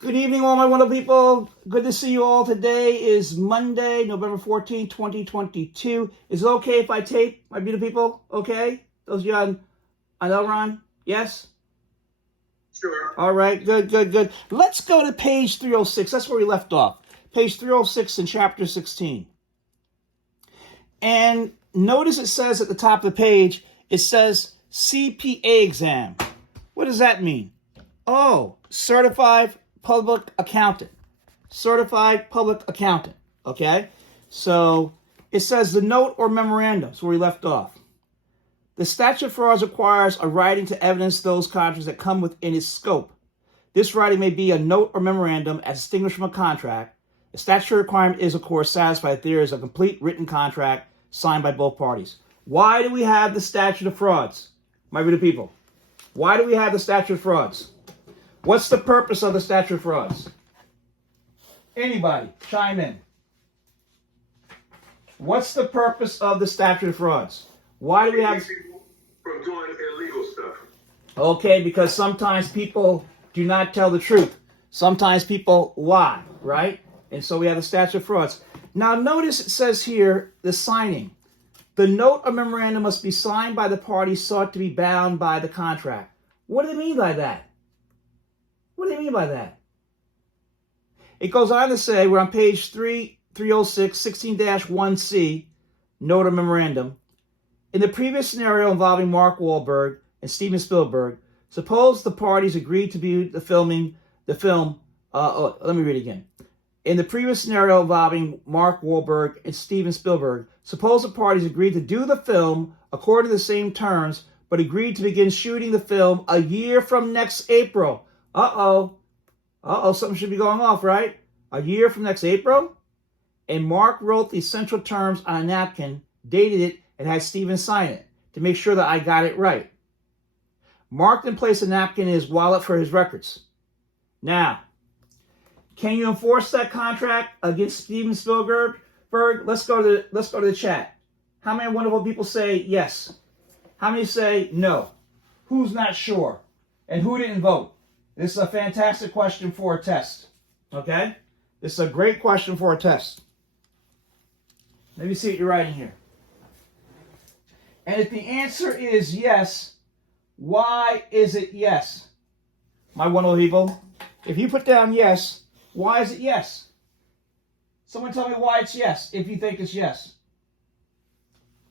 Good evening, all my wonderful people. Good to see you all. Today is Monday, November 14th, 2022. Is it okay if I tape, my beautiful people? Okay? Those of you on Elron? Yes? Sure. All right, good. Let's go to page 306. That's where we left off. Page 306 in chapter 16. And notice it says at the top of the page, it says CPA exam. What does that mean? Oh, certified public accountant. Certified public accountant. Okay? So it says the note or memorandum. That's where we left off. The statute of frauds requires a writing to evidence those contracts that come within its scope. This writing may be a note or memorandum as distinguished from a contract. The statutory requirement is, of course, satisfied if there is a complete written contract signed by both parties. Why do we have the statute of frauds, my beautiful people? Why do we have the statute of frauds? What's the purpose of the statute of frauds? Anybody, chime in. What's the purpose of the statute of frauds? Why do we have people from doing illegal stuff? Okay, because sometimes people do not tell the truth. Sometimes people lie, right? And so we have the statute of frauds. Now notice it says here, the signing. The note or memorandum must be signed by the parties sought to be bound by the contract. What do they mean by that? What do they mean by that? It goes on to say, we're on page 306, 16-1C, note or memorandum. In the previous scenario involving Mark Wahlberg and Steven Spielberg, suppose the parties agreed to view the film. Let me read it again. In the previous scenario involving Mark Wahlberg and Steven Spielberg, suppose the parties agreed to do the film according to the same terms, but agreed to begin shooting the film a year from next April. Something should be going off, right? A year from next April? And Mark wrote the essential terms on a napkin, dated it, and had Steven sign it to make sure that I got it right. Mark then placed a napkin in his wallet for his records. Now, can you enforce that contract against Steven Spielberg? Let's go to the chat. How many wonderful people say yes? How many say no? Who's not sure? And who didn't vote? This is a fantastic question for a test. Okay? This is a great question for a test. Let me see what you're writing here. And if the answer is yes, why is it yes? My wonderful people, if you put down yes, why is it yes? Someone tell me why it's yes, if you think it's yes.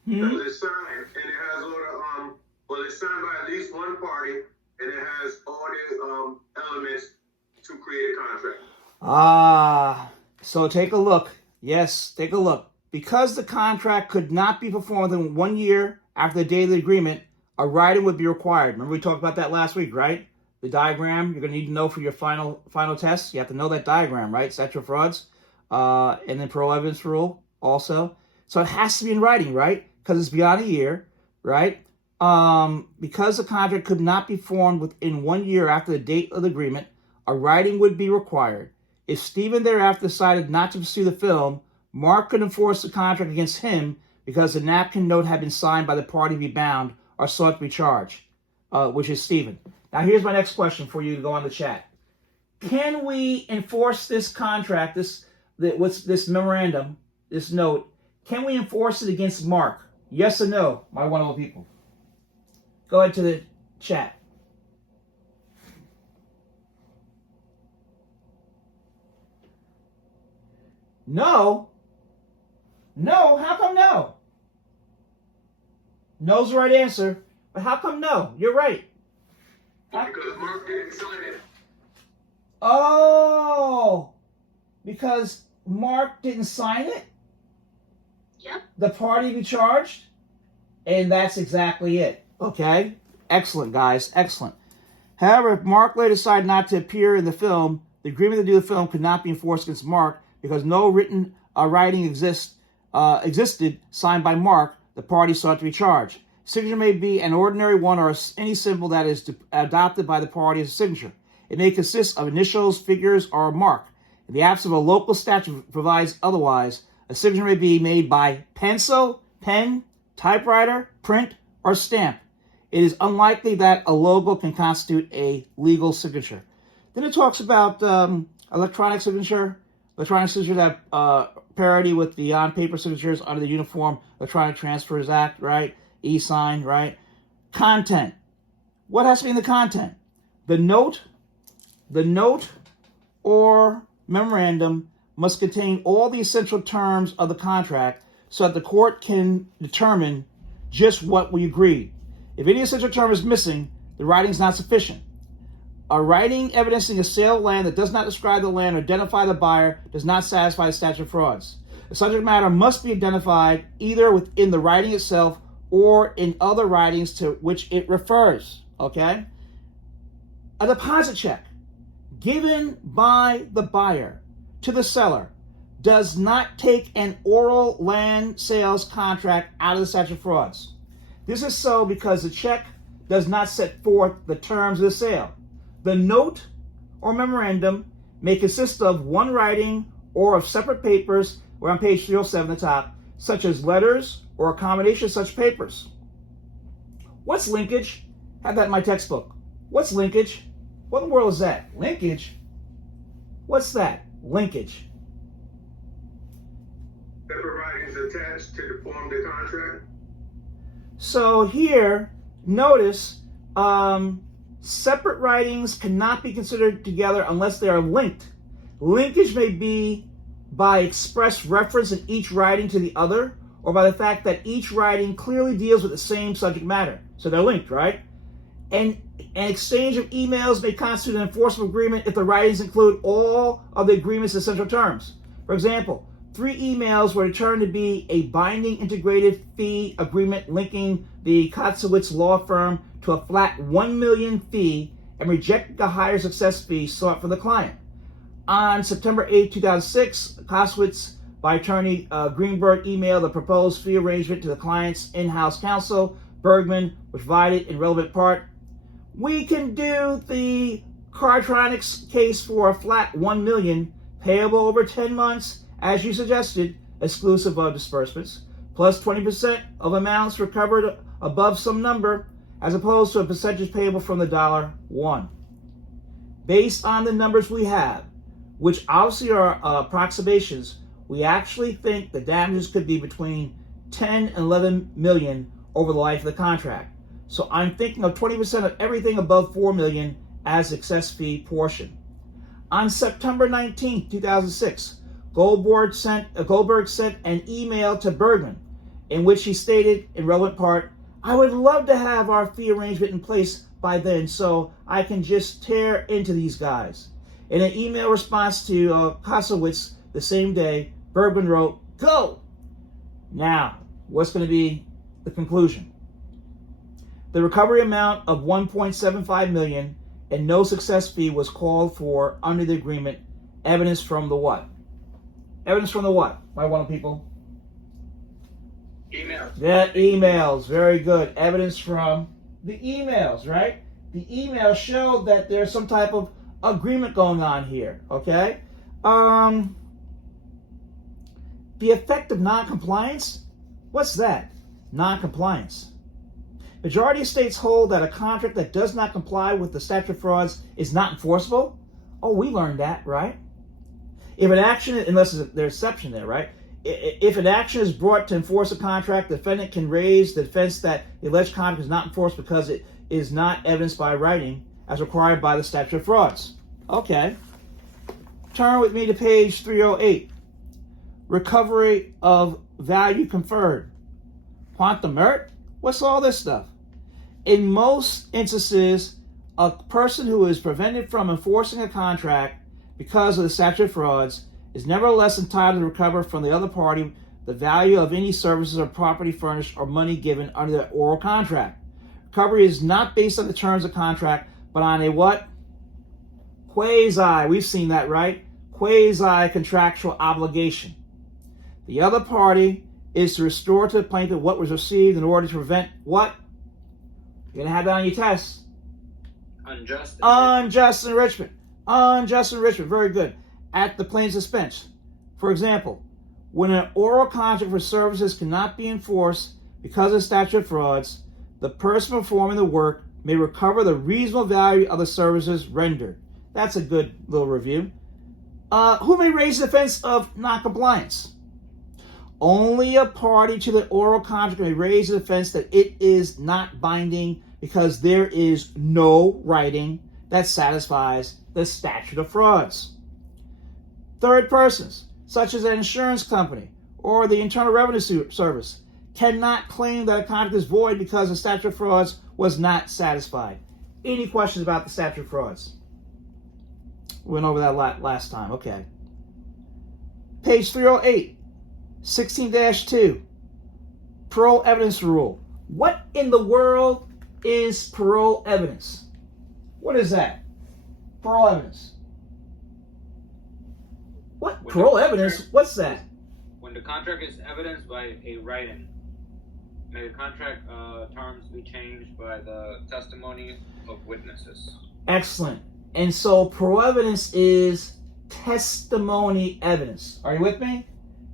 Because it's signed, and it has all the, it's signed by at least one party, and it has all the elements to create a contract. So take a look. Yes, take a look. Because the contract could not be performed in 1 year after the date of the agreement, a writing would be required. Remember we talked about that last week, right? The diagram you're going to need to know for your final test. You have to know that diagram, right? Statute of frauds. And then parole evidence rule also. So it has to be in writing, right? Because it's beyond a year, right? Because the contract could not be formed within 1 year after the date of the agreement, a writing would be required. If Steven thereafter decided not to pursue the film, Mark could enforce the contract against him because the napkin note had been signed by the party to be bound or sought to be charged, which is Steven. Now here's my next question for you to go on the chat. Can we enforce this contract, this memorandum, this note, can we enforce it against Mark? Yes or no, my wonderful people? Go ahead to the chat. No? No? How come no? No's the right answer, but how come no? You're right. Because Mark didn't sign it. Oh, because Mark didn't sign it? Yep. The party be charged? And that's exactly it. Okay? Excellent, guys. Excellent. However, if Mark later decided not to appear in the film, the agreement to do the film could not be enforced against Mark because no written writing existed signed by Mark. The party sought to be charged. Signature may be an ordinary one or any symbol that is adopted by the party as a signature. It may consist of initials, figures, or a mark. In the absence of a local statute provides otherwise, a signature may be made by pencil, pen, typewriter, print, or stamp. It is unlikely that a logo can constitute a legal signature. Then it talks about electronic signature. Electronic signatures have parity with the on-paper signatures under the Uniform Electronic Transfers Act, right? E-sign, right? Content. What has to be in the content? The note or memorandum must contain all the essential terms of the contract so that the court can determine just what we agreed. If any essential term is missing, the writing is not sufficient. A writing evidencing a sale of land that does not describe the land or identify the buyer does not satisfy the statute of frauds. The subject matter must be identified either within the writing itself or in other writings to which it refers. Okay? A deposit check given by the buyer to the seller does not take an oral land sales contract out of the statute of frauds. This is so because the check does not set forth the terms of the sale. The note or memorandum may consist of one writing or of separate papers, or on page 307 at the top, such as letters or a combination of such papers. What's linkage? Have that in my textbook. What's linkage? What in the world is that? Linkage? What's that? Linkage. Separate writings attached to the form of the contract. So here, notice, separate writings cannot be considered together unless they are linked. Linkage may be by express reference in each writing to the other, or by the fact that each writing clearly deals with the same subject matter. So they're linked, right? And an exchange of emails may constitute an enforceable agreement if the writings include all of the agreement's essential terms. For example, 3 emails were determined to be a binding integrated fee agreement linking the Kotzowitz law firm to a flat $1 million fee and rejected the higher success fee sought from the client. On September 8, 2006, Kotzowitz, by attorney Greenberg, emailed the proposed fee arrangement to the client's in-house counsel, Bergman, which provided in relevant part, we can do the Cardtronics case for a flat $1 million, payable over 10 months, as you suggested, exclusive of disbursements, plus 20% of amounts recovered above some number, as opposed to a percentage payable from the $1. Based on the numbers we have, which obviously are approximations, we actually think the damages could be between 10 and 11 million over the life of the contract. So I'm thinking of 20% of everything above 4 million as excess fee portion. On September 19, 2006, Goldberg sent an email to Bergman in which he stated in relevant part, I would love to have our fee arrangement in place by then so I can just tear into these guys. In an email response to Kotzowitz the same day, Bergman wrote, go! Now, what's going to be the conclusion? The recovery amount of $1.75 million and no success fee was called for under the agreement. Evidence from the what? Evidence from the what? By one of people? Emails. Yeah, emails. Very good. Evidence from the emails, right? The emails show that there's some type of agreement going on here, okay? The effect of non-compliance? What's that? Non-compliance. Majority of states hold that a contract that does not comply with the statute of frauds is not enforceable. Oh, we learned that, right? If an action, unless there's exception there, right? If an action is brought to enforce a contract, the defendant can raise the defense that the alleged contract is not enforced because it is not evidenced by writing as required by the statute of frauds. Okay. Turn with me to page 308. Recovery of value conferred. Quantum merit? What's all this stuff? In most instances, a person who is prevented from enforcing a contract because of the statute of frauds is nevertheless entitled to recover from the other party the value of any services or property furnished or money given under the oral contract. Recovery is not based on the terms of contract, but on a what? Quasi. We've seen that, right? Quasi-contractual obligation. The other party is to restore to the plaintiff what was received in order to prevent what? You're going to have that on your test. Unjust enrichment. Unjust enrichment. Very good. At the plaintiff's expense. For example, when an oral contract for services cannot be enforced because of statute of frauds, the person performing the work may recover the reasonable value of the services rendered. That's a good little review. Who may raise the defense of non-compliance? Only a party to the oral contract may raise the defense that it is not binding because there is no writing that satisfies the statute of frauds. Third persons, such as an insurance company or the Internal Revenue Service, cannot claim that a contract is void because the statute of frauds was not satisfied. Any questions about the statute of frauds? We went over that last time. Okay. Page 308, 16-2, parole evidence rule. What in the world is parole evidence? What is that? Parole evidence. What? Parole evidence? What's that? When the contract is evidenced by a writing, may the contract terms be changed by the testimony of witnesses. Excellent. And so parole evidence is testimony evidence. Are you with me?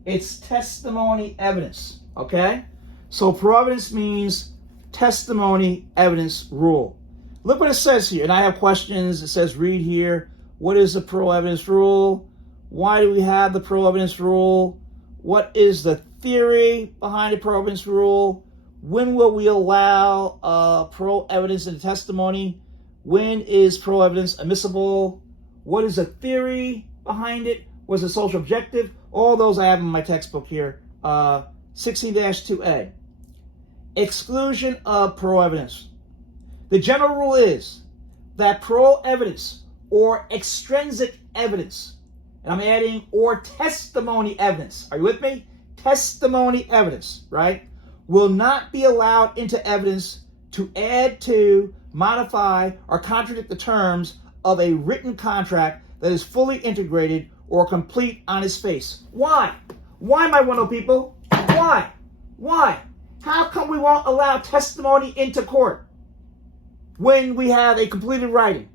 It's testimony evidence. Okay? So parole evidence means testimony evidence rule. Look what it says here. And I have questions. It says read here. What is the parole evidence rule? Why do we have the parole evidence rule? What is the theory behind the parole evidence rule? When will we allow parole evidence in testimony? When is parole evidence admissible? What is the theory behind it? What's the social objective? All those I have in my textbook here. 16-2A. Exclusion of parole evidence. The general rule is that parole evidence or extrinsic evidence, and I'm adding or testimony evidence. Are you with me? Testimony evidence, right? Will not be allowed into evidence to add to, modify, or contradict the terms of a written contract that is fully integrated or complete on its face. Why? Why, my wonderful people? Why? Why? How come we won't allow testimony into court when we have a completed writing?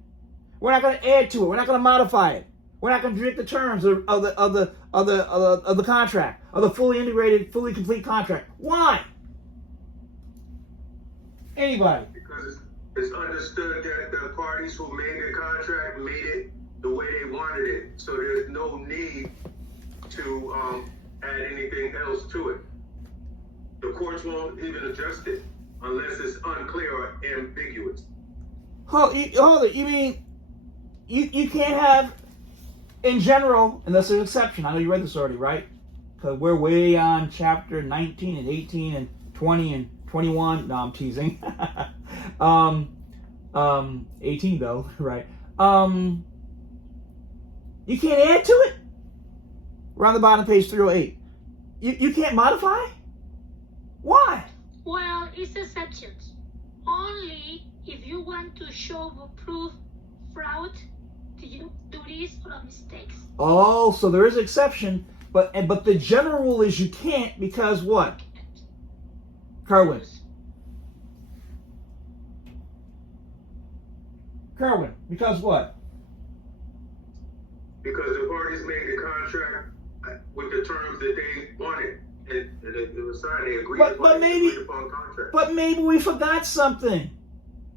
We're not going to add to it. We're not going to modify it. We're not going to contradict the terms of the contract, of the fully integrated, fully complete contract. Why? Anybody? Because it's understood that the parties who made the contract made it the way they wanted it. So there's no need to add anything else to it. The courts won't even adjust it unless it's unclear or ambiguous. Hold it. You mean you can't have, in general, unless there's an exception. I know you read this already, right? Because we're way on chapter 19 and 18 and 20 and 21. No, I'm teasing. 18 though, right? You can't add to it. We're on the bottom of page 308. You can't modify? Why? Well, it's exceptions. Only if you want to show or prove fraud, duties, or mistakes. Oh, so there is an exception, but the general rule is you can't because what? Kerwin, because what? Because the parties made the contract with the terms that they wanted, and it was signed. They agreed upon contract. But maybe we forgot something,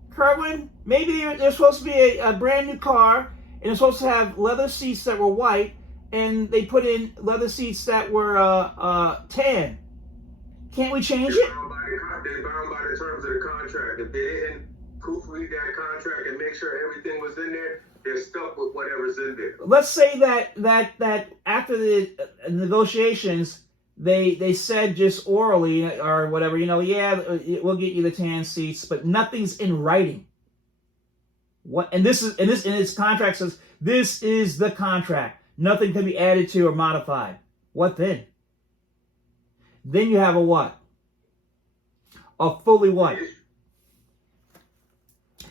Kerwin. Maybe there's supposed to be a brand new car, and it's supposed to have leather seats that were white, and they put in leather seats that were tan. Can't we change it? They're bound by the terms of the contract. If they didn't proofread that contract and make sure everything was in there, they're stuck with whatever's in there. Let's say that after the negotiations, they said just orally or whatever, yeah, we'll get you the tan seats, but nothing's in writing. What? And its contract says this is the contract. Nothing can be added to or modified. What then? Then you have a what? A fully what?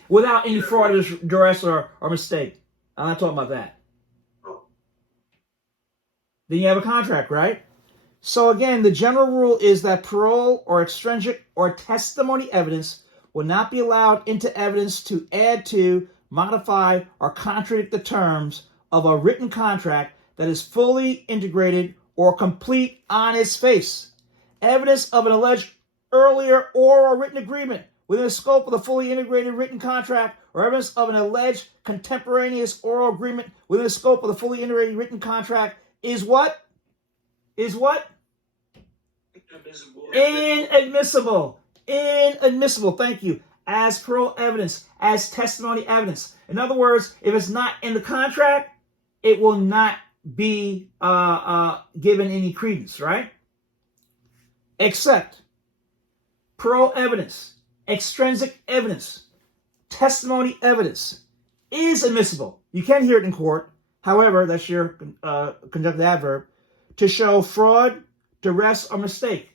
Without any fraud, duress, or mistake. I'm not talking about that. Then you have a contract, right? So again, the general rule is that parole or extrinsic or testimony evidence will not be allowed into evidence to add to, modify, or contradict the terms of a written contract that is fully integrated or complete on its face. Evidence of an alleged earlier oral or written agreement within the scope of the fully integrated written contract or evidence of an alleged contemporaneous oral agreement within the scope of the fully integrated written contract is what? Is what? Inadmissible. Inadmissible. Thank you. As parole evidence, as testimony evidence. In other words, if it's not in the contract, it will not be given any credence, right? Except parole evidence, extrinsic evidence, testimony evidence is admissible. You can hear it in court. However, that's your conjunctive adverb, to show fraud, duress, or mistake,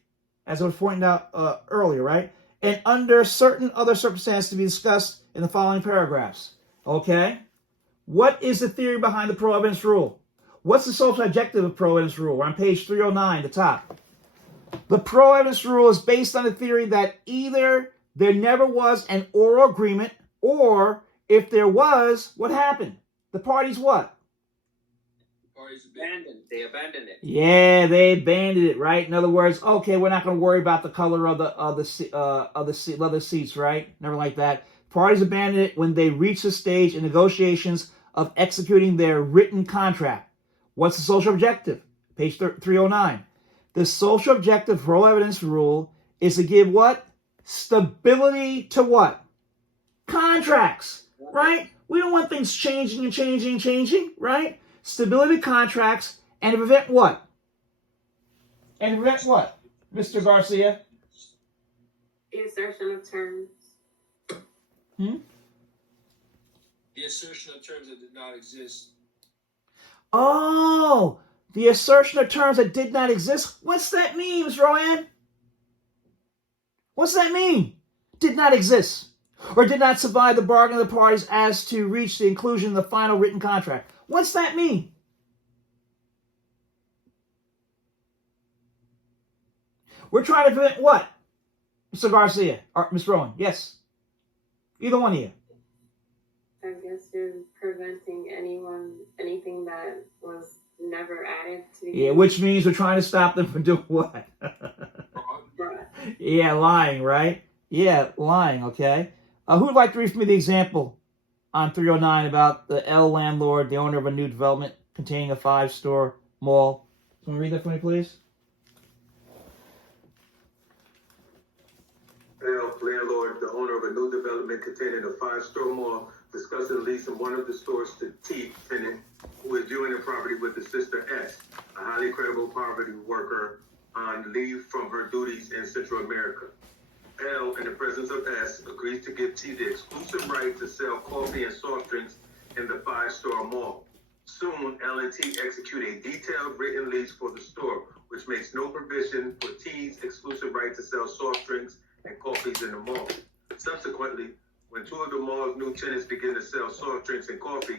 as I was pointing out earlier, right? And under certain other circumstances to be discussed in the following paragraphs. Okay? What is the theory behind the parole evidence rule? What's the social objective of parole evidence rule? We're on page 309, the top. The parole evidence rule is based on the theory that either there never was an oral agreement, or if there was, what happened? The parties what? They abandoned it. Yeah, they abandoned it, right? In other words, okay, we're not going to worry about the color of the leather seats, right? Never like that. Parties abandoned it when they reached the stage in negotiations of executing their written contract. What's the social objective? Page 309. The social objective of parole evidence rule is to give what? Stability to what? Contracts, right? We don't want things changing, right? Stability contracts, and to prevent what? And to prevent what, Mr. Garcia? The assertion of terms. The assertion of terms that did not exist. Oh, the assertion of terms that did not exist. What's that mean, Ms. Rowan? What's that mean? Did not exist, or did not survive the bargain of the parties as to reach the inclusion in the final written contract. What's that mean? We're trying to prevent what, Mr. Garcia or Ms. Rowan? Yes. Either one of you. I guess you're preventing anything that was never added to the Which means we're trying to stop them from doing what? Yeah, lying, right? Yeah, lying, okay. Who would like to read for me the example on 309 about the L landlord, the owner of a new development containing a 5-store mall? Someone read that for me, please? L landlord, the owner of a new development containing a 5-store mall, discussing leasing one of the stores to T, tenant, who is viewing the property with his sister S, a highly credible poverty worker on leave from her duties in Central America. L, in the presence of S, agrees to give T the exclusive right to sell coffee and soft drinks in the 5-store mall. Soon, L and T execute a detailed written lease for the store, which makes no provision for T's exclusive right to sell soft drinks and coffees in the mall. Subsequently, when two of the mall's new tenants begin to sell soft drinks and coffee,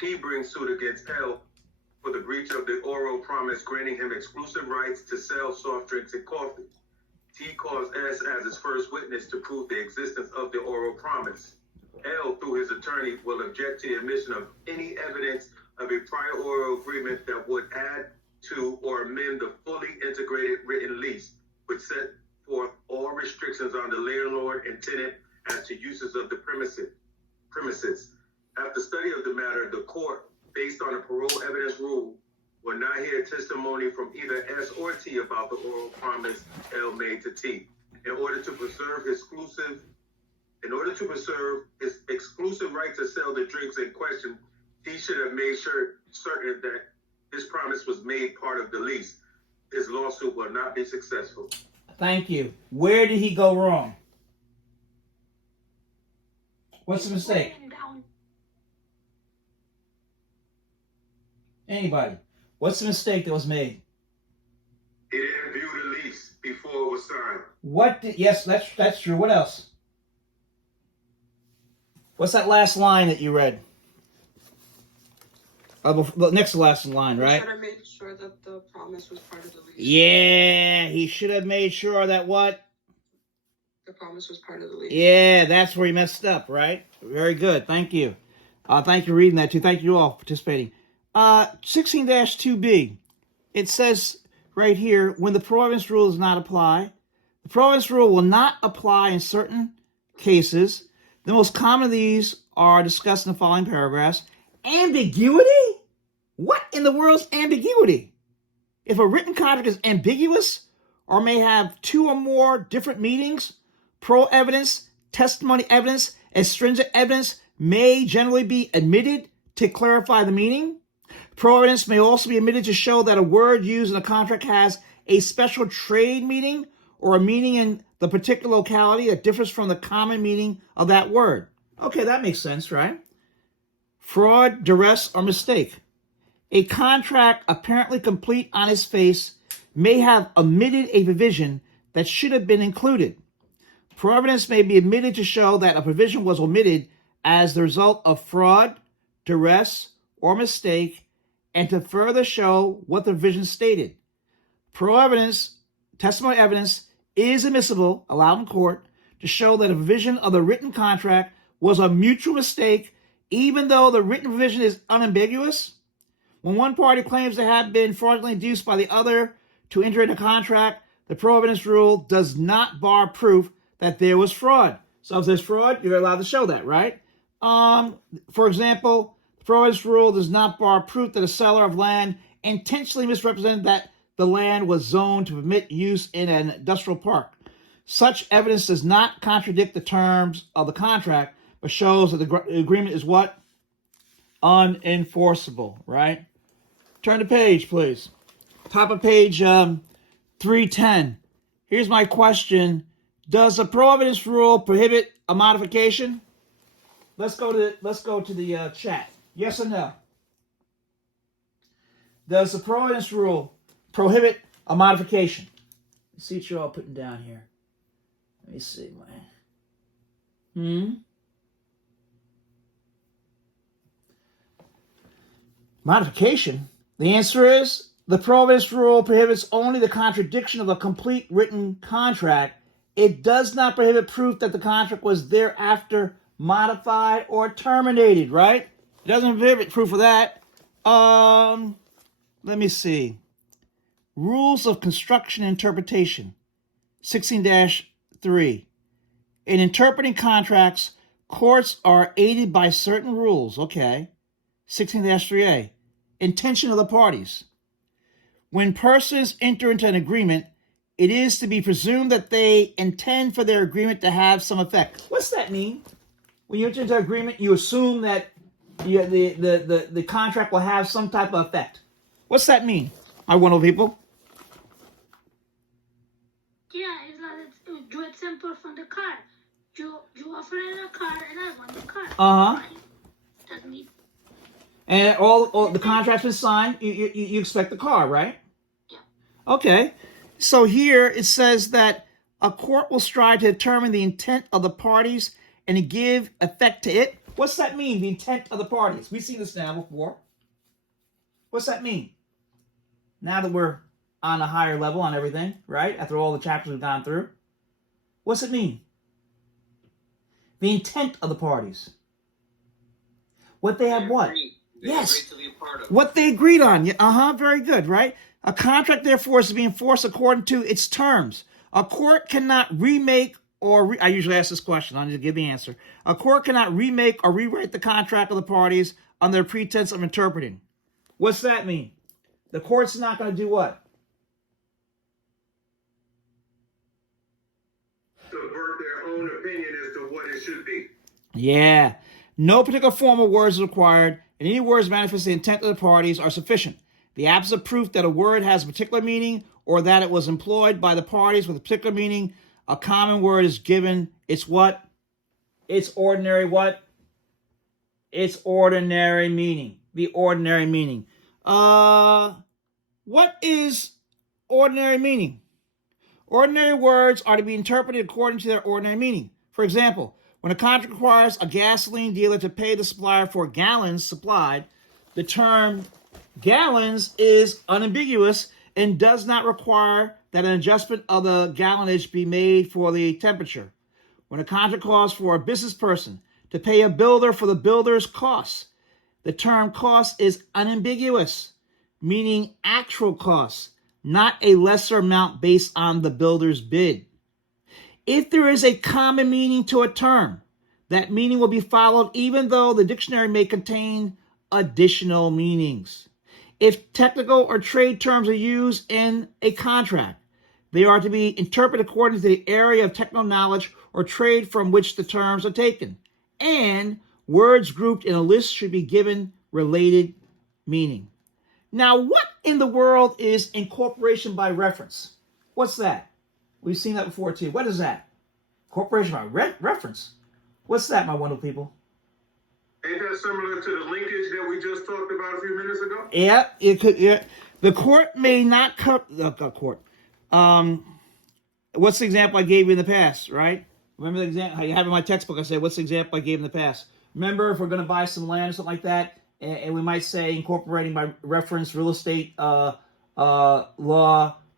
T brings suit against L for the breach of the oral promise granting him exclusive rights to sell soft drinks and coffee. T calls S as his first witness to prove the existence of the oral promise. L, through his attorney, will object to the admission of any evidence of a prior oral agreement that would add to or amend the fully integrated written lease, which set forth all restrictions on the landlord and tenant as to uses of the premises. After study of the matter, the court, based on the parole evidence rule, will not hear testimony from either S or T about the oral promise L made to T. In order to preserve his exclusive right to sell the drinks in question, T should have made certain that his promise was made part of the lease. His lawsuit will not be successful. Thank you. Where did he go wrong? What's the mistake? Anybody? What's the mistake that was made? He didn't view the lease before it was signed. Yes, that's true. What else? What's that last line that you read? The next to last line, right? He should have made sure that the promise was part of the lease. Yeah, he should have made sure that what? The promise was part of the lease. Yeah, that's where he messed up, right? Very good. Thank you. Thank you for reading that, too. Thank you all for participating. 16-2B. It says right here, when the parole evidence rule does not apply, the parole evidence rule will not apply in certain cases. The most common of these are discussed in the following paragraphs. Ambiguity? What in the world's ambiguity? If a written contract is ambiguous or may have two or more different meanings, pro evidence, testimony evidence, and stringent evidence may generally be admitted to clarify the meaning. Pro evidence may also be admitted to show that a word used in a contract has a special trade meaning or a meaning in the particular locality that differs from the common meaning of that word. Okay, that makes sense, right? Fraud, duress, or mistake. A contract apparently complete on its face may have omitted a provision that should have been included. Pro evidence may be admitted to show that a provision was omitted as the result of fraud, duress, or mistake, and to further show what the provision stated. Pro evidence, testimony evidence, is admissible, allowed in court, to show that a provision of the written contract was a mutual mistake, even though the written provision is unambiguous. When one party claims to have been fraudulently induced by the other to enter into a contract, the pro evidence rule does not bar proof that there was fraud. So if there's fraud, you're allowed to show that, right? For example, the pro evidence rule does not bar proof that a seller of land intentionally misrepresented that the land was zoned to permit use in an industrial park. Such evidence does not contradict the terms of the contract, but shows that the agreement is what? Unenforceable, right? Turn the page, please. Top of page 310. Here's my question. Does the pro evidence rule prohibit a modification? Let's go to the chat. Yes or no? Does the pro evidence rule prohibit a modification? Let's see what you're all putting down here. Let me see. Modification? The answer is the pro evidence rule prohibits only the contradiction of a complete written contract. It does not prohibit proof that the contract was thereafter modified or terminated, right? It doesn't prohibit proof of that. Let me see. Rules of construction and interpretation. 16-3. In interpreting contracts, courts are aided by certain rules. Okay. 16-3A. Intention of the parties. When persons enter into an agreement, it is to be presumed that they intend for their agreement to have some effect. What's that mean? When you enter into an agreement, you assume that the contract will have some type of effect. What's that mean, my wonderful people? Yeah, it's like do example from the car. You offer in a car and I want the car. Right? That means. And all the contract's been signed. You expect the car, right? Yeah. Okay. So here it says that a court will strive to determine the intent of the parties and to give effect to it. What's that mean, the intent of the parties? We've seen this now before. What's that mean? Now that we're on a higher level on everything, right? After all the chapters we've gone through. What's it mean? The intent of the parties. What they have what? Yes. To be a part of. What they agreed on. Very good, right? A contract, therefore, is to be enforced according to its terms. A court cannot remake I usually ask this question. I need to give the answer. A court cannot remake or rewrite the contract of the parties under the pretense of interpreting. What's that mean? The court's not going to do what? Subvert their own opinion as to what it should be. Yeah. No particular form of words is required, and any words manifesting the intent of the parties are sufficient. The absence of proof that a word has a particular meaning or that it was employed by the parties with a particular meaning, a common word is given. It's what? It's ordinary what? It's ordinary meaning. The ordinary meaning. What is ordinary meaning? Ordinary words are to be interpreted according to their ordinary meaning. For example, when a contract requires a gasoline dealer to pay the supplier for gallons supplied, the term gallons is unambiguous and does not require that an adjustment of the gallonage be made for the temperature. When a contract calls for a business person to pay a builder for the builder's costs, the term cost is unambiguous, meaning actual costs, not a lesser amount based on the builder's bid. If there is a common meaning to a term, that meaning will be followed even though the dictionary may contain additional meanings. If technical or trade terms are used in a contract, they are to be interpreted according to the area of technical knowledge or trade from which the terms are taken. And words grouped in a list should be given related meaning. Now, what in the world is incorporation by reference? What's that? We've seen that before too. What is that? Incorporation by reference. What's that, my wonderful people? Ain't that similar to the linkage that we just talked about a few minutes ago? Yeah, it could. Yeah. The court may not cover the court. What's the example I gave you in the past, right? Remember the example you have in my textbook? I said, what's the example I gave in the past? Remember, if we're going to buy some land or something like that, and we might say incorporating by reference real estate law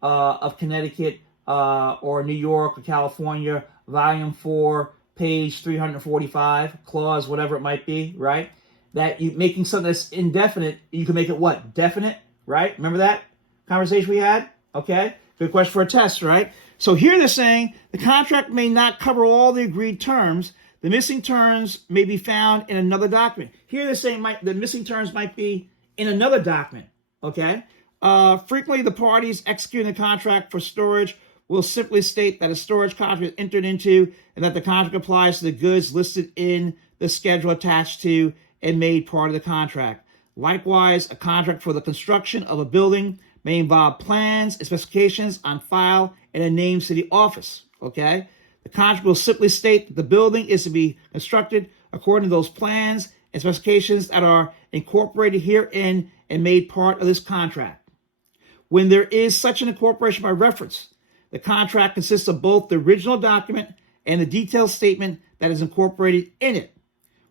of Connecticut or New York or California, volume 4, page 345, clause, whatever it might be, right? That you making something that's indefinite, you can make it what? Definite, right? Remember that conversation we had? Okay. Good question for a test, right? So here they're saying the contract may not cover all the agreed terms. The missing terms may be found in another document. Here they're saying the missing terms might be in another document, okay? Frequently, the parties executing the contract for storage will simply state that a storage contract is entered into and that the contract applies to the goods listed in the schedule attached to and made part of the contract. Likewise, a contract for the construction of a building may involve plans and specifications on file and a named city office, okay? The contract will simply state that the building is to be constructed according to those plans and specifications that are incorporated herein and made part of this contract. When there is such an incorporation by reference, the contract consists of both the original document and the detailed statement that is incorporated in it.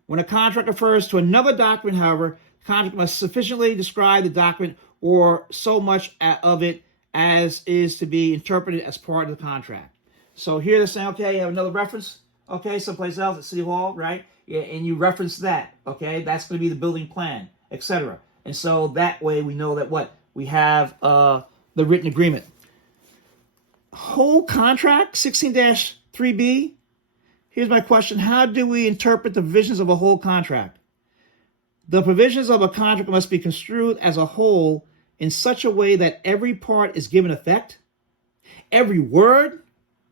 When a contract refers to another document, however, the contract must sufficiently describe the document or so much of it as is to be interpreted as part of the contract. So here they're saying, okay, you have another reference, okay, someplace else at City Hall, right? Yeah, and you reference that, okay? That's going to be the building plan, etc. And so that way we know that what? We have the written agreement. Whole contract, 16-3B. Here's my question. How do we interpret the provisions of a whole contract? The provisions of a contract must be construed as a whole in such a way that every part is given effect. Every word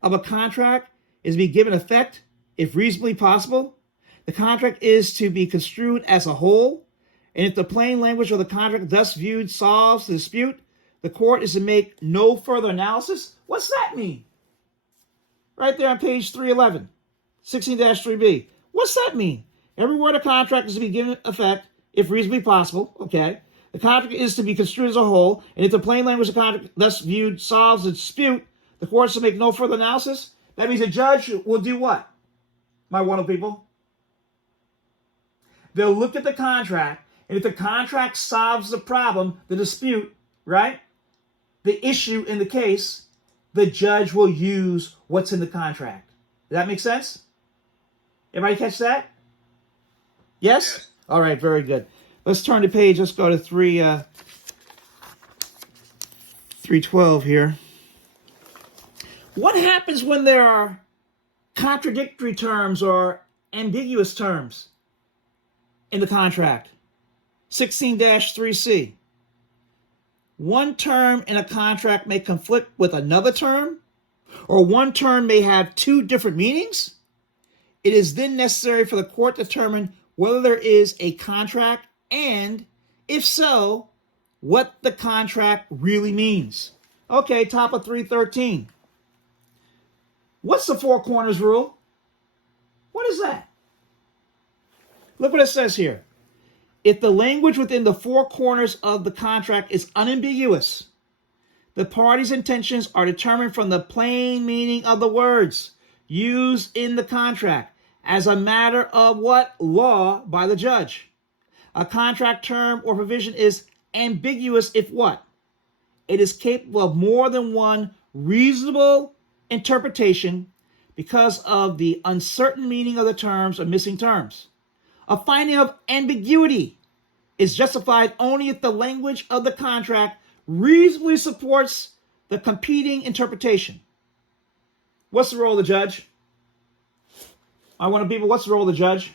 of a contract is to be given effect if reasonably possible. The contract is to be construed as a whole, and if the plain language of the contract thus viewed solves the dispute, the court is to make no further analysis. What's that mean? Right there on page 311, 16-3B. What's that mean? Every word of contract is to be given effect if reasonably possible, okay? The contract is to be construed as a whole, and if the plain language of the contract thus viewed solves the dispute, the court is to make no further analysis. That means the judge will do what, my wonderful people? They'll look at the contract, and if the contract solves the problem, the dispute, right, the issue in the case, the judge will use what's in the contract. Does that make sense? Everybody catch that? Yes? All right, very good. Let's turn the page. Let's go to 312 here. What happens when there are contradictory terms or ambiguous terms in the contract? 16-3C. One term in a contract may conflict with another term, or one term may have two different meanings. It is then necessary for the court to determine whether there is a contract and, if so, what the contract really means. Okay, top of 313. What's the four corners rule? What is that? Look what it says here. If the language within the four corners of the contract is unambiguous, the parties' intentions are determined from the plain meaning of the words used in the contract as a matter of what? Law by the judge. A contract term or provision is ambiguous if what? It is capable of more than one reasonable interpretation because of the uncertain meaning of the terms or missing terms. A finding of ambiguity is justified only if the language of the contract reasonably supports the competing interpretation. What's the role of the judge? I want to people. What's the role of the judge?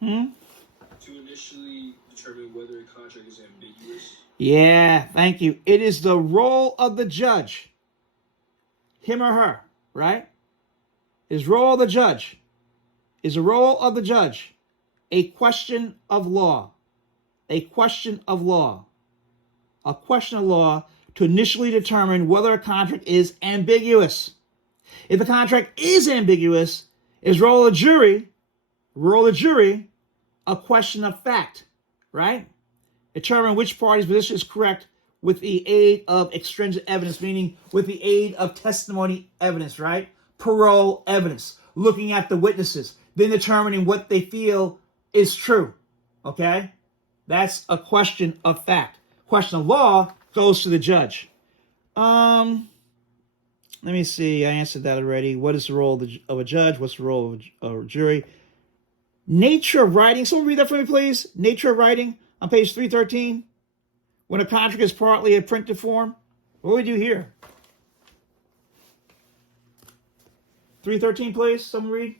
To initially determine whether a contract is ambiguous. Yeah, thank you. It is the role of the judge, him or her, right? His role of the judge is a role of the judge, a question of law, a question of law, a question of law to initially determine whether a contract is ambiguous. If the contract is ambiguous, is role of the jury, a question of fact, right? Determine which party's position is correct with the aid of extrinsic evidence, meaning with the aid of testimony evidence, right? Parole evidence, looking at the witnesses, then determining what they feel is true, okay? That's a question of fact. Question of law goes to the judge. Let me see. I answered that already. What is the role of a judge? What's the role of a jury? Nature of writing. Someone read that for me, please. Nature of writing on page 313. When a contract is partly a printed form. What do we do here? 313, please. Someone read.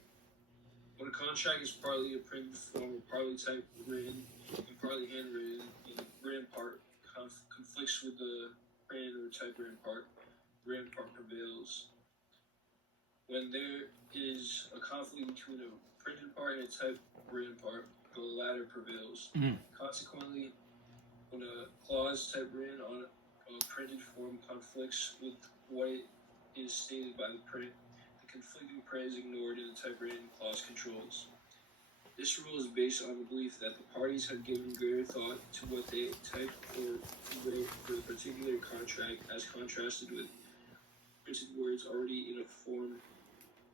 When a contract is partly a printed form or partly typed written and partly handwritten, and the written part conflicts with the printed or typewritten part, the written part prevails. When there is a conflict between a printed part and a typewritten part, the latter prevails. Consequently, when a clause typewritten on a printed form conflicts with what is stated by the print, the conflicting print is ignored and the typewritten clause controls. This rule is based on the belief that the parties have given greater thought to what they typed or wrote for the particular contract as contrasted with printed words already in a form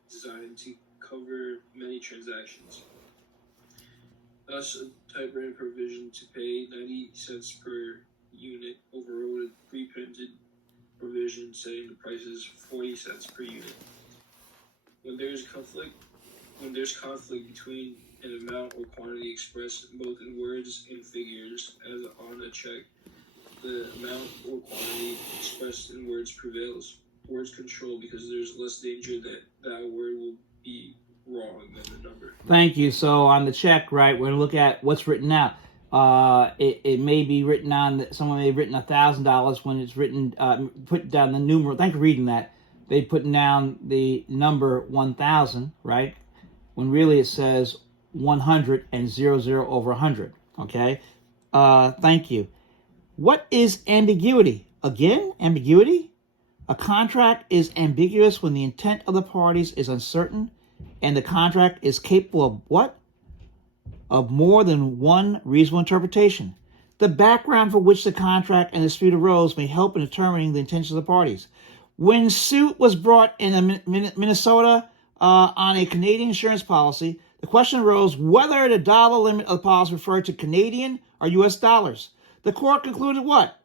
designed to cover many transactions. Thus, a typewritten provision to pay 90 cents per unit overrode a pre-printed provision setting the prices 40 cents per unit. When there's conflict between an amount or quantity expressed both in words and figures, as on a check, the amount or quantity expressed in words prevails. Words control because there's less danger that that word will be wrong than the number. Thank you. So on the check, right, we're going to look at what's written out. It may be written on that someone may have written $1,000 when it's written, put down the numeral. Thank you for reading that. They put down the number 1,000, right? When really it says 100 and 00 over 100. Okay. Thank you. What is ambiguity? Again, ambiguity. A contract is ambiguous when the intent of the parties is uncertain and the contract is capable of what? Of more than one reasonable interpretation. The background for which the contract and dispute arose may help in determining the intentions of the parties. When suit was brought in Minnesota on a Canadian insurance policy, the question arose whether the dollar limit of the policy referred to Canadian or U.S. dollars. The court concluded what?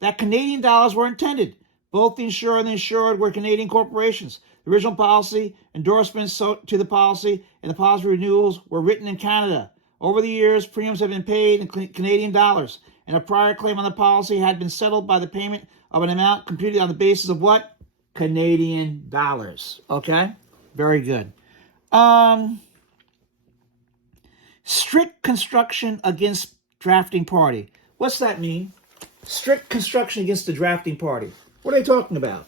That Canadian dollars were intended. Both the insurer and the insured were Canadian corporations. The original policy endorsements to the policy and the policy renewals were written in Canada. Over the years, premiums have been paid in Canadian dollars, and a prior claim on the policy had been settled by the payment of an amount computed on the basis of what? Canadian dollars. Okay? Very good. Strict construction against drafting party. What's that mean? Strict construction against the drafting party. What are they talking about?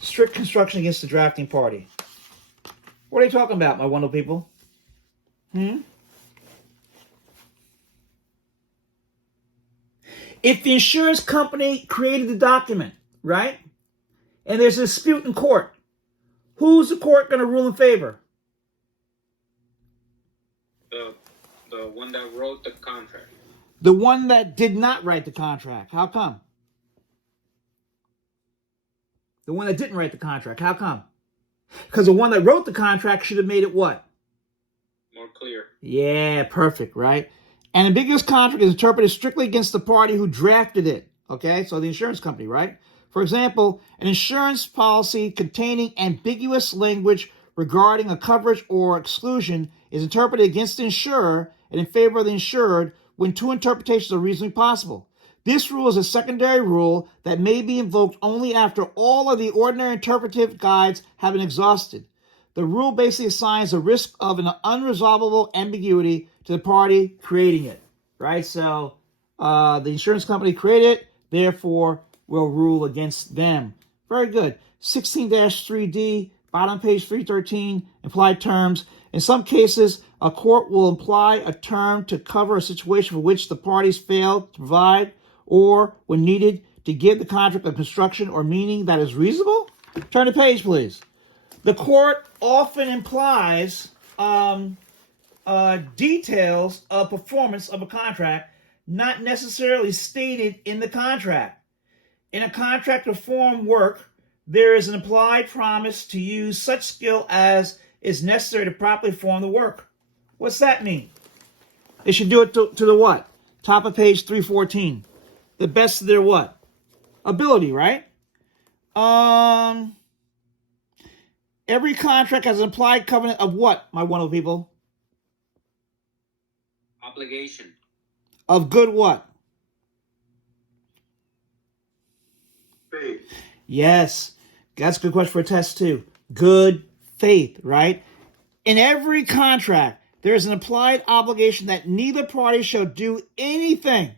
Strict construction against the drafting party. What are they talking about, my wonderful people? If the insurance company created the document, right, and there's a dispute in court, who's the court going to rule in favor? The one that wrote the contract. The one that did not write the contract. How come? The one that didn't write the contract. How come? Because the one that wrote the contract should have made it what? More clear. Yeah, perfect, right? An ambiguous contract is interpreted strictly against the party who drafted it. Okay, so the insurance company, right? For example, an insurance policy containing ambiguous language regarding a coverage or exclusion is interpreted against the insurer and in favor of the insured when two interpretations are reasonably possible. This rule is a secondary rule that may be invoked only after all of the ordinary interpretive guides have been exhausted. The rule basically assigns the risk of an unresolvable ambiguity to the party creating it, right? So the insurance company created it, therefore will rule against them. Very good. 16-3D, bottom page 313, implied terms. In some cases, a court will imply a term to cover a situation for which the parties failed to provide or, when needed, to give the contract a construction or meaning that is reasonable. Turn the page, please. The court often implies details of performance of a contract not necessarily stated in the contract. In a contract to perform work, there is an implied promise to use such skill as is necessary to properly perform the work. What's that mean? They should do it to the what? Top of page 314. The best of their what? Ability, right? Every contract has an implied covenant of what, my wonderful people? Obligation. Of good what? Faith. Yes. That's a good question for a test too. Good faith, right? In every contract, there is an implied obligation that neither party shall do anything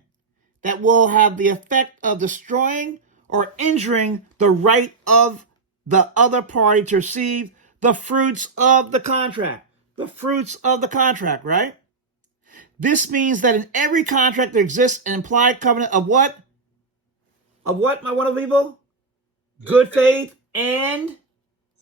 that will have the effect of destroying or injuring the right of the other party to receive the fruits of the contract. The fruits of the contract, right? This means that in every contract there exists an implied covenant of what? Of what, my wonderful people? Good faith and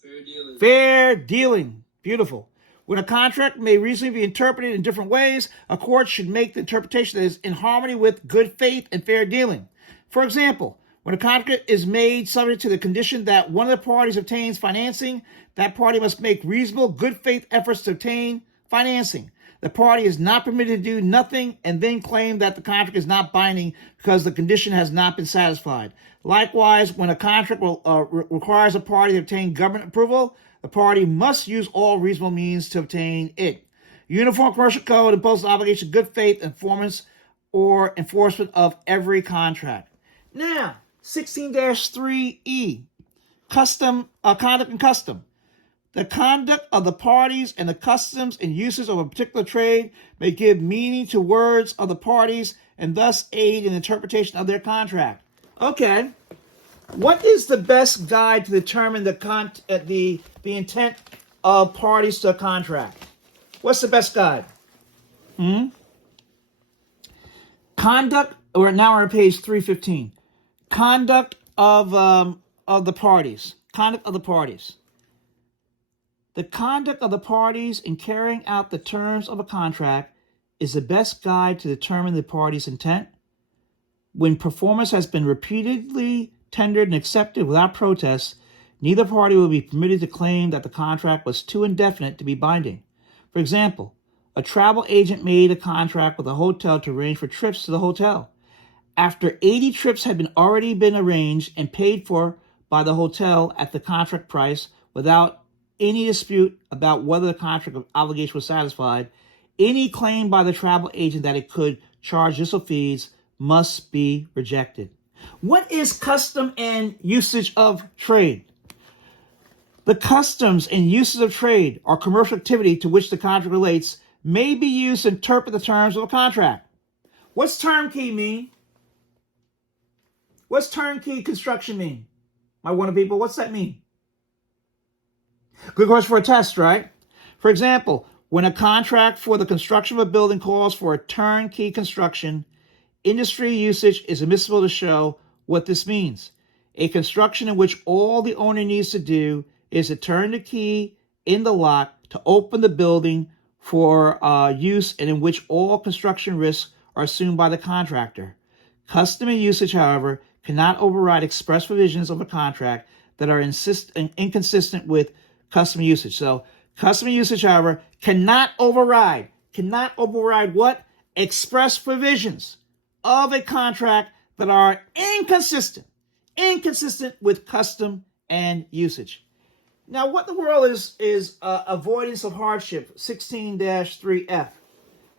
Fair dealing. fair dealing. Beautiful. When a contract may reasonably be interpreted in different ways, a court should make the interpretation that is in harmony with good faith and fair dealing. For example, when a contract is made subject to the condition that one of the parties obtains financing, that party must make reasonable good faith efforts to obtain financing. The party is not permitted to do nothing and then claim that the contract is not binding because the condition has not been satisfied. Likewise, when a contract requires a party to obtain government approval, the party must use all reasonable means to obtain it. Uniform Commercial Code imposes an obligation of good faith and performance or enforcement of every contract. Now, 16-3E, conduct and custom. The conduct of the parties and the customs and uses of a particular trade may give meaning to words of the parties and thus aid in the interpretation of their contract. Okay. What is the best guide to determine the intent of parties to a contract? What's the best guide? Conduct, or now we're on page 315. Conduct of the parties. Conduct of the parties. The conduct of the parties in carrying out the terms of a contract is the best guide to determine the party's intent. When performance has been repeatedly tendered and accepted without protest, neither party will be permitted to claim that the contract was too indefinite to be binding. For example, a travel agent made a contract with a hotel to arrange for trips to the hotel. After 80 trips had already been arranged and paid for by the hotel at the contract price without any dispute about whether the contract obligation was satisfied, any claim by the travel agent that it could charge additional fees must be rejected. What is custom and usage of trade? The customs and uses of trade or commercial activity to which the contract relates may be used to interpret the terms of a contract. What's turnkey mean? What's turnkey construction mean? My wonderful people, what's that mean? Good question for a test, right? For example, when a contract for the construction of a building calls for a turnkey construction, industry usage is admissible to show what this means. A construction in which all the owner needs to do is to turn the key in the lock to open the building for use, and in which all construction risks are assumed by the contractor. Custom and usage, however, cannot override express provisions of a contract that are inconsistent with custom usage. So custom usage, however, cannot override what? Express provisions of a contract that are inconsistent with custom and usage. Now, what in the world is avoidance of hardship, 16-3F?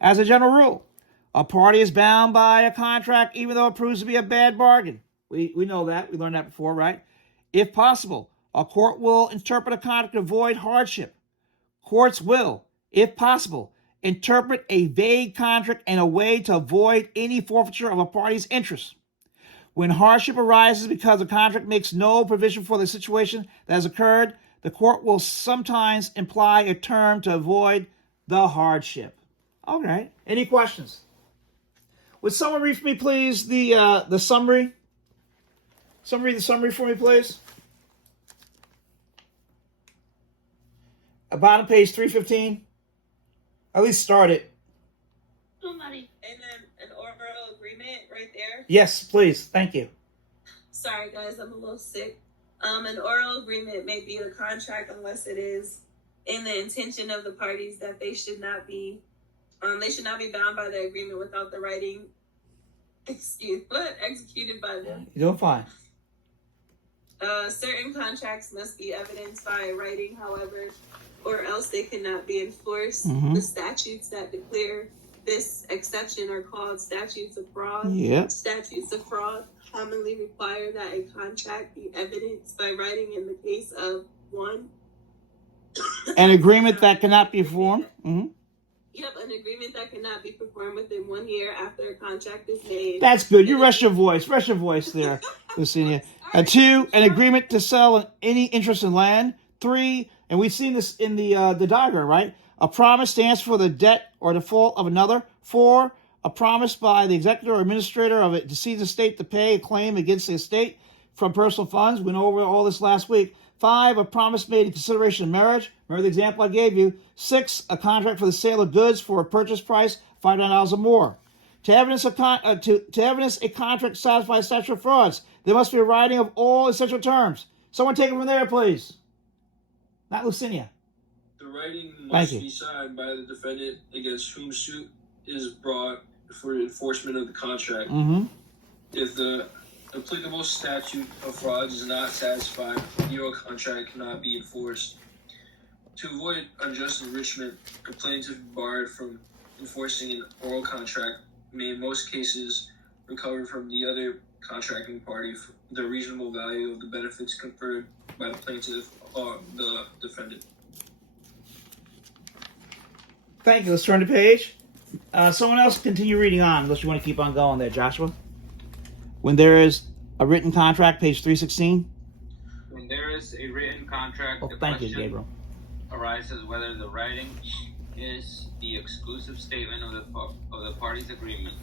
As a general rule, a party is bound by a contract even though it proves to be a bad bargain. We know that. We learned that before, right? If possible, a court will interpret a contract to avoid hardship. Courts will, if possible, interpret a vague contract in a way to avoid any forfeiture of a party's interest. When hardship arises because the contract makes no provision for the situation that has occurred, the court will sometimes imply a term to avoid the hardship. All right. Any questions? Would someone read for me, please, the summary? Someone read the summary for me, please. Bottom page 315. At least start it. Somebody. And then an oral agreement right there. Yes, please. Thank you. Sorry, guys, I'm a little sick. An oral agreement may be a contract unless it is in the intention of the parties that they should not be bound by the agreement without the writing executed by them. You're doing fine. Certain contracts must be evidenced by writing, however, or else they cannot be enforced. The statutes that declare this exception are called statutes of fraud. Yep. Statutes of fraud commonly require that a contract be evidenced by writing in the case of 1. An agreement that cannot be formed. Yep, an agreement that cannot be performed within 1 year after a contract is made. That's good. You rest your voice. Rest your voice there, Lucinia. 2, an agreement to sell any interest in land. 3, and we've seen this in the diagram, right? A promise stands for the debt or default of another. 4, a promise by the executor or administrator of a deceased estate to pay a claim against the estate from personal funds. We went over all this last week. 5, a promise made in consideration of marriage. Remember the example I gave you. 6, a contract for the sale of goods for a purchase price $5 or more. To evidence a contract satisfies statute of frauds, there must be a writing of all essential terms. Someone take it from there, please. Not Lucinia. The writing must be signed by the defendant against whom suit is brought for enforcement of the contract. If the applicable statute of frauds is not satisfied, the oral contract cannot be enforced. To avoid unjust enrichment, a plaintiff barred from enforcing an oral contract may in most cases recover from the other contracting party the reasonable value of the benefits conferred by the plaintiff or the defendant. Thank you. Let's turn the page. Someone else continue reading on, unless you want to keep on going there, Joshua. When there is a written contract, page 316. When there is a written contract, the thank you, question Gabriel. arises whether the writing is the exclusive statement of the parties' agreement.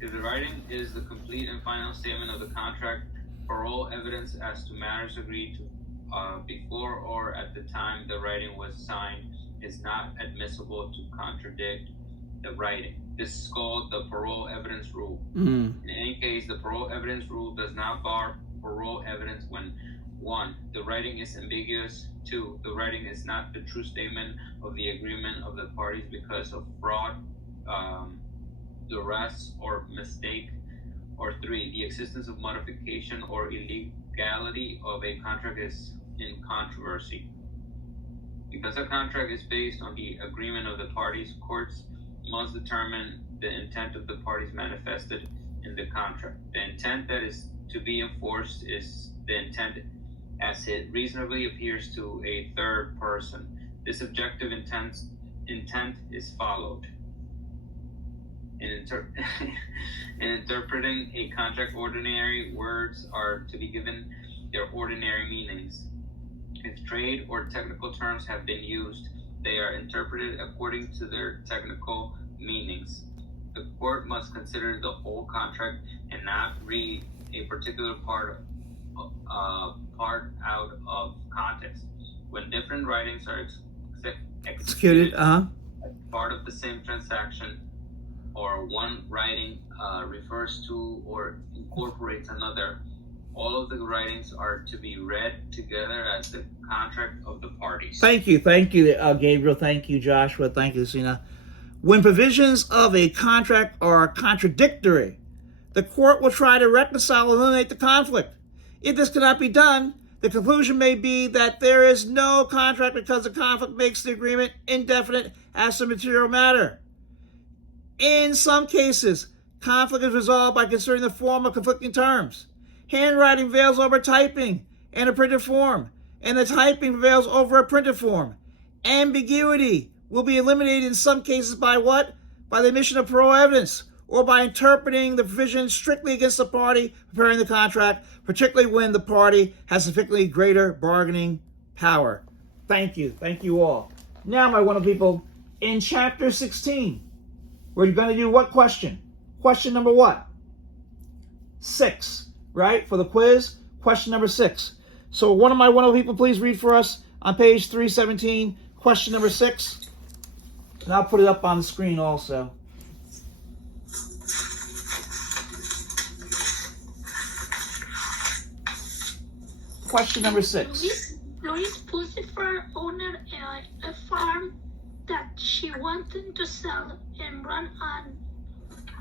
If the writing is the complete and final statement of the contract, parole evidence as to matters agreed to before or at the time the writing was signed is not admissible to contradict the writing. This is called the parole evidence rule. In any case, the parole evidence rule does not bar parole evidence when 1, the writing is ambiguous. 2, the writing is not the true statement of the agreement of the parties because of fraud, duress, or mistake. Or 3, the existence of modification or illegality of a contract is in controversy. Because a contract is based on the agreement of the parties, courts must determine the intent of the parties manifested in the contract. The intent that is to be enforced is the intent as it reasonably appears to a third person. This objective intent is followed. In interpreting a contract, ordinary words are to be given their ordinary meanings. If trade or technical terms have been used, they are interpreted according to their technical meanings. The court must consider the whole contract and not read a particular part out of context. When different writings are executed as part of the same transaction, or one writing refers to or incorporates another, all of the writings are to be read together as the contract of the parties. Thank you, Gabriel. Thank you, Joshua. Thank you, Lucina. When provisions of a contract are contradictory, the court will try to reconcile and eliminate the conflict. If this cannot be done, the conclusion may be that there is no contract because the conflict makes the agreement indefinite as to material matter. In some cases, conflict is resolved by considering the form of conflicting terms. Handwriting prevails over typing and a printed form, and the typing prevails over a printed form. ambiguity will be eliminated in some cases by what? By the omission of parole evidence, or by interpreting the provision strictly against the party preparing the contract, particularly when the party has significantly greater bargaining power. Thank you. Thank you all. Now, my wonderful people, in Chapter 16, we're going to do what question? Question number what? 6, right? For the quiz, question number 6. So one of my wonderful people, please read for us on page 317, question number 6. And I'll put it up on the screen also. Question number 6. Louise Pussifer owned a farm that she wanted to sell and run on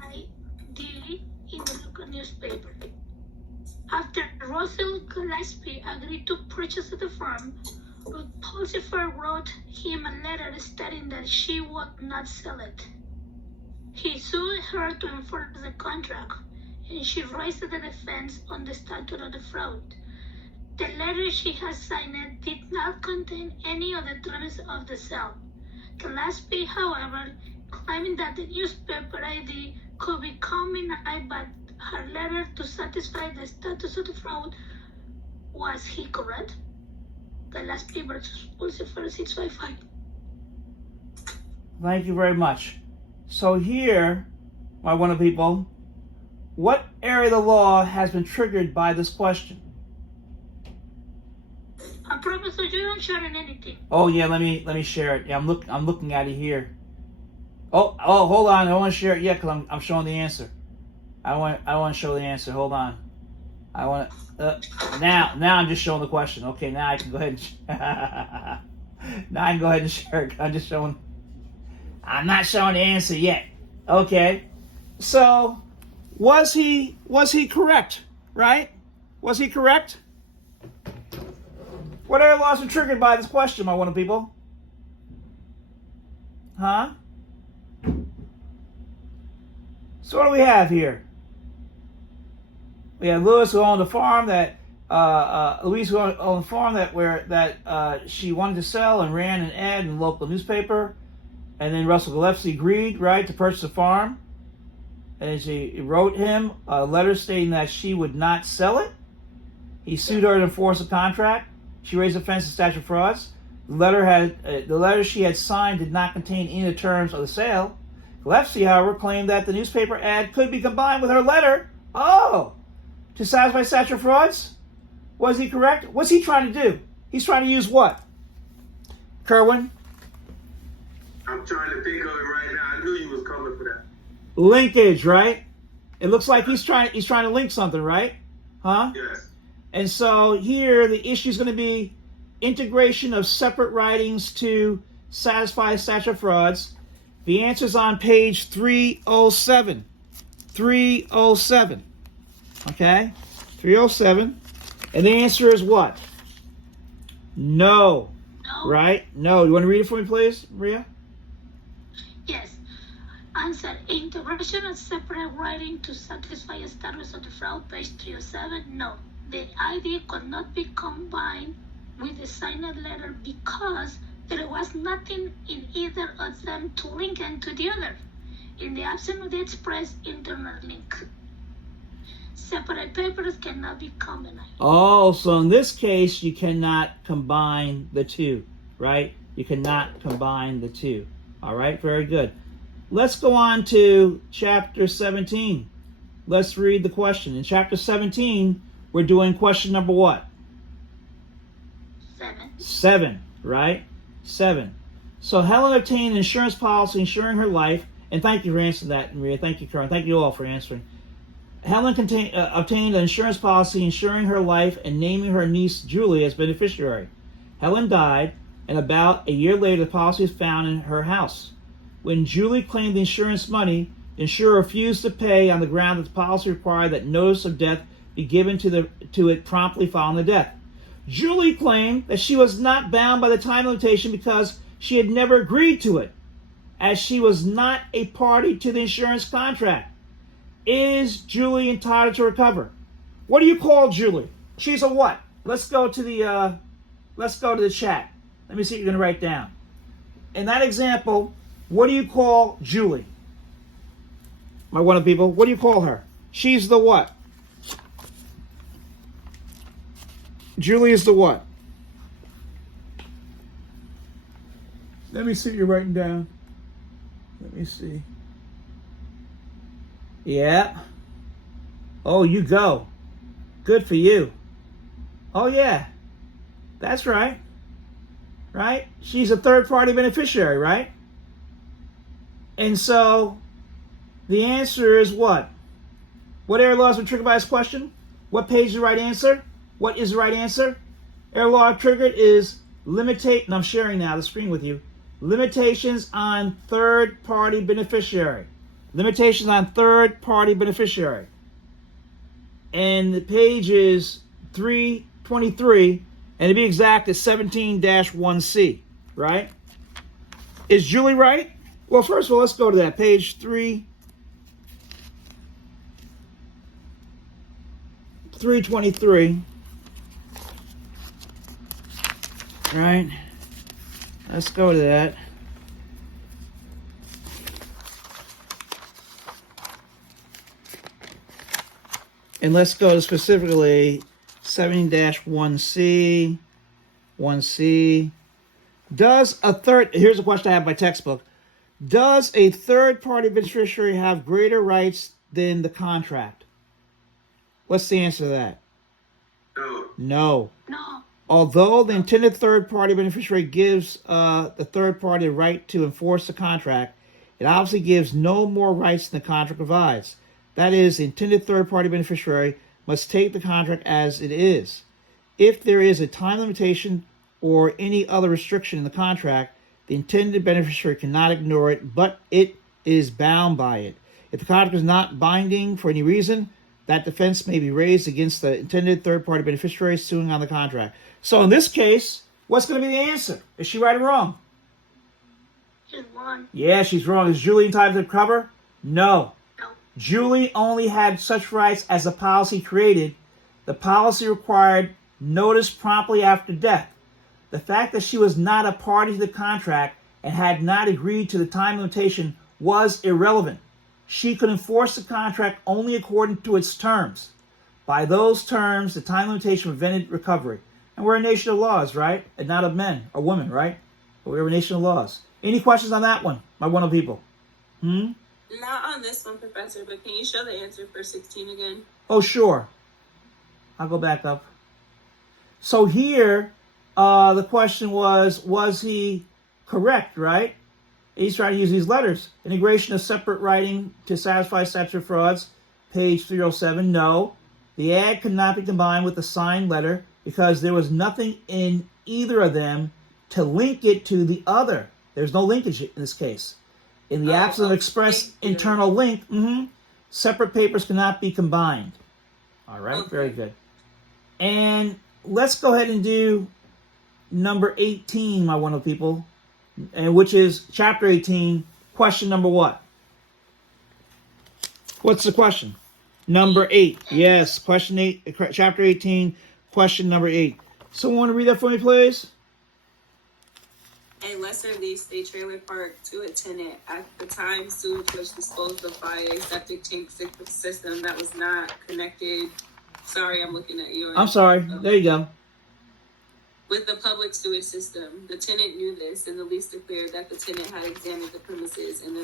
ID in the local newspaper. After Russell Gillespie agreed to purchase the farm, Pussifer wrote him a letter stating that she would not sell it. He sued her to enforce the contract, and she raised the defense on the statute of the fraud. The letter she had signed did not contain any of the terms of the sale. Gillespie, however, claiming that the newspaper ID could be combined by her letter to satisfy the status of the fraud. Was he correct? Gillespie versus Pussifer 655. Thank you very much. So here, my wonderful people, what area of the law has been triggered by this question? I promise you don't share anything. Oh yeah, let me share it. Yeah, I'm looking at it here. Oh, hold on, I don't want to share it yet because I'm showing the answer. I want to show the answer. Hold on. I want now I'm just showing the question. Okay, now I can go ahead and now I can go ahead and share it. I'm not showing the answer yet. Okay. So was he correct? Right? Was he correct? What area laws are triggered by this question, my wonderful people? Huh? So what do we have here? We have Louise who owned a farm that she wanted to sell and ran an ad in the local newspaper, and then Russell Gillespie agreed, right, to purchase the farm, and she wrote him a letter stating that she would not sell it. He sued her to enforce the contract. She raised offense of statute of frauds. The letter she had signed did not contain any of the terms of the sale. Gillespie, however, claimed that the newspaper ad could be combined with her letter. Oh, to satisfy statute of frauds? Was he correct? What's he trying to do? He's trying to use what? Kerwin? I'm trying to think of it right now. I knew you was coming for that. Linkage, right? It looks like he's trying to link something, right? Huh? Yes. And so here the issue is going to be integration of separate writings to satisfy statute of frauds. The answer is on page 307. 307. Okay? 307. And the answer is what? No. No. Right? No. You want to read it for me, please, Maria? Yes. Answer. Integration of separate writing to satisfy a status of the fraud, page 307. No. The ID could not be combined with the signed letter because there was nothing in either of them to link them to the other, in the absence of the express internal link. Separate papers cannot be combined. Oh, so in this case, you cannot combine the two, right? You cannot combine the two. All right, very good. Let's go on to chapter 17. Let's read the question. In chapter 17, we're doing question number what? 7, right? 7. So Helen obtained an insurance policy insuring her life, and thank you for answering that, Maria. Thank you, Karen. Thank you all for answering. Helen obtained an insurance policy insuring her life and naming her niece Julie as beneficiary. Helen died, and about a year later, the policy was found in her house. When Julie claimed the insurance money, the insurer refused to pay on the ground that the policy required that notice of death be given to it promptly following the death. Julie claimed that she was not bound by the time limitation because she had never agreed to it, as she was not a party to the insurance contract. Is Julie entitled to recover? What do you call Julie? She's a what? Let's go to the chat. Let me see what you're going to write down. in that example, what do you call Julie? My wonderful people, what do you call her? She's the what? Julie is the what? Let me see what you're writing down. Let me see. Yeah. Oh, you go. Good for you. Oh, yeah. That's right. Right? She's a third-party beneficiary, right? And so, the answer is what? What error laws were triggered by this question? What page is the right answer? What is the right answer? Error law triggered is and I'm sharing now the screen with you. Limitations on third-party beneficiary. Limitations on third-party beneficiary. And the page is 323, and to be exact, it's 17-1C, right? Is Julie right? Well, first of all, let's go to that page 323. Right? Let's go to that. And let's go to specifically 17-1C. 1C. Here's a question I have in my textbook. Does a third-party beneficiary have greater rights than the contract? What's the answer to that? No. No. No. Although the intended third-party beneficiary gives the third party the right to enforce the contract, it obviously gives no more rights than the contract provides. That is, the intended third-party beneficiary must take the contract as it is. If there is a time limitation or any other restriction in the contract, the intended beneficiary cannot ignore it, but it is bound by it. If the contract is not binding for any reason, that defense may be raised against the intended third-party beneficiary suing on the contract. So in this case, what's going to be the answer? Is she right or wrong? She's wrong. Yeah, she's wrong. Is Julie entitled to recover? No. No. Julie only had such rights as the policy created. The policy required notice promptly after death. The fact that she was not a party to the contract and had not agreed to the time limitation was irrelevant. She could enforce the contract only according to its terms. By those terms, the time limitation prevented recovery. And we're a nation of laws, right? And not of men or women, right? But we're a nation of laws. Any questions on that one, my wonderful people? Not on this one, Professor, but can you show the answer for 16 again? Oh, sure. I'll go back up. So here, the question was he correct, right? He's trying to use these letters. Integration of separate writing to satisfy statutory frauds, page 307. No, the ad could not be combined with the signed letter because there was nothing in either of them to link it to the other. There's no linkage in this case. In the absence of express internal link, separate papers cannot be combined. All right, Okay. Very good. And let's go ahead and do number 18, my wonderful people, and which is chapter 18, question number what? What's the question? Number 8. Yes, question 8, chapter 18, question number 8. Someone want to read that for me, please? A lesser leased a trailer park to a tenant at the time sewage was disposed of by a septic tank system that was not connected. Sorry, I'm looking at yours. I'm sorry. There you go. With the public sewage system. The tenant knew this, and the lease declared that the tenant had examined the premises and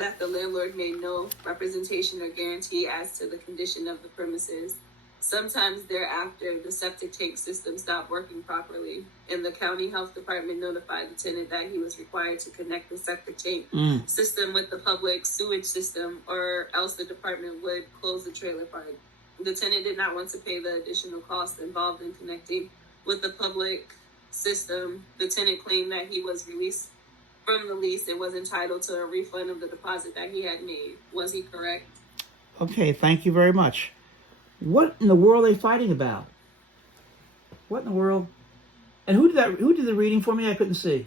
that the landlord made no representation or guarantee as to the condition of the premises. Sometimes thereafter, the septic tank system stopped working properly, and the county health department notified the tenant that he was required to connect the septic tank system with the public sewage system, or else the department would close the trailer park. The tenant did not want to pay the additional costs involved in connecting with the public system. The tenant claimed that he was released from the lease and was entitled to a refund of the deposit that he had made. Was he correct? Okay, thank you very much. What in the world are they fighting about? What in the world? And who did the reading for me? I couldn't see.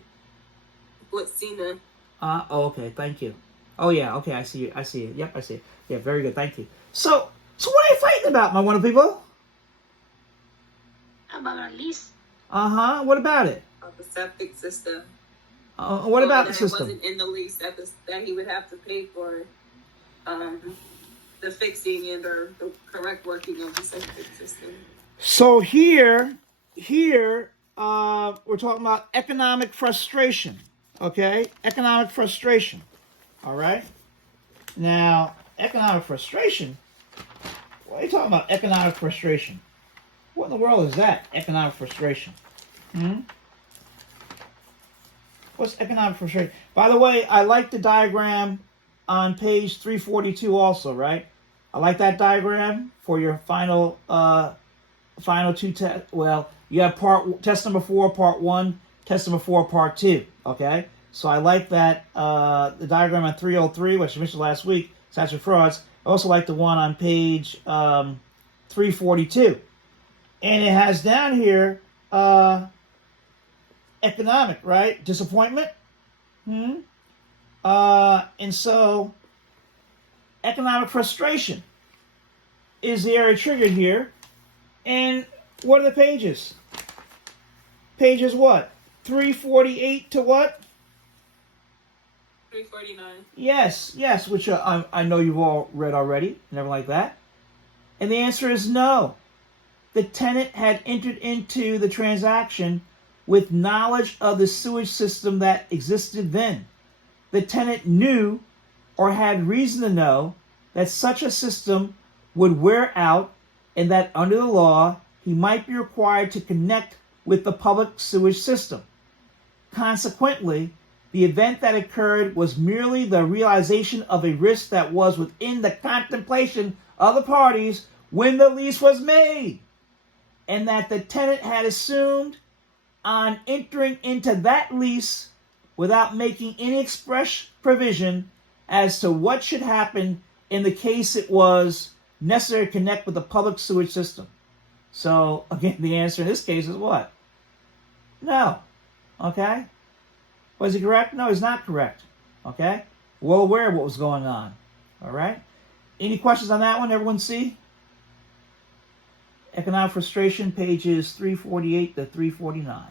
With Cena. Oh, okay, thank you. Oh yeah, okay, I see it. Yep, I see it. Yeah, very good, thank you. So what are they fighting about, my wonderful people? About our lease. What about it? Of the septic system. What about that the system? It wasn't in the lease that he would have to pay for the fixing and or the correct working of the septic system. So here, we're talking about economic frustration. Okay, economic frustration. All right. Now, economic frustration. What are you talking about? Economic frustration. What in the world is that? Economic frustration. What's economic frustration? By the way, I like the diagram on page 342 also, right? I like that diagram for your final two test. Well, you have test number 4, part 1, test number 4, part 2. Okay, so I like that the diagram on 303, which I mentioned last week, statutory frauds. I also like the one on page 342, and it has down here economic, right? Disappointment. And so economic frustration is the area triggered here. And what are the pages? Pages what? 348 to what? 349. Yes, which I know you've all read already, never like that. And the answer is no. The tenant had entered into the transaction with knowledge of the sewage system that existed then. The tenant knew or had reason to know that such a system would wear out and that under the law he might be required to connect with the public sewage system. Consequently, the event that occurred was merely the realization of a risk that was within the contemplation of the parties when the lease was made, and that the tenant had assumed on entering into that lease without making any express provision as to what should happen in the case it was necessary to connect with the public sewage system. So, again, the answer in this case is what? No. Okay? Was he correct? No, he's not correct. Okay? Well aware of what was going on. All right? Any questions on that one? Everyone see? Economic frustration, pages 348 to 349.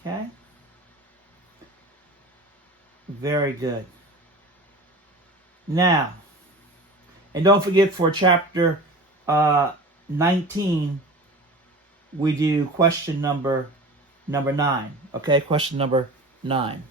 Okay? Very good. Now, and don't forget for chapter 19, we do question number 9. Okay, question number 9.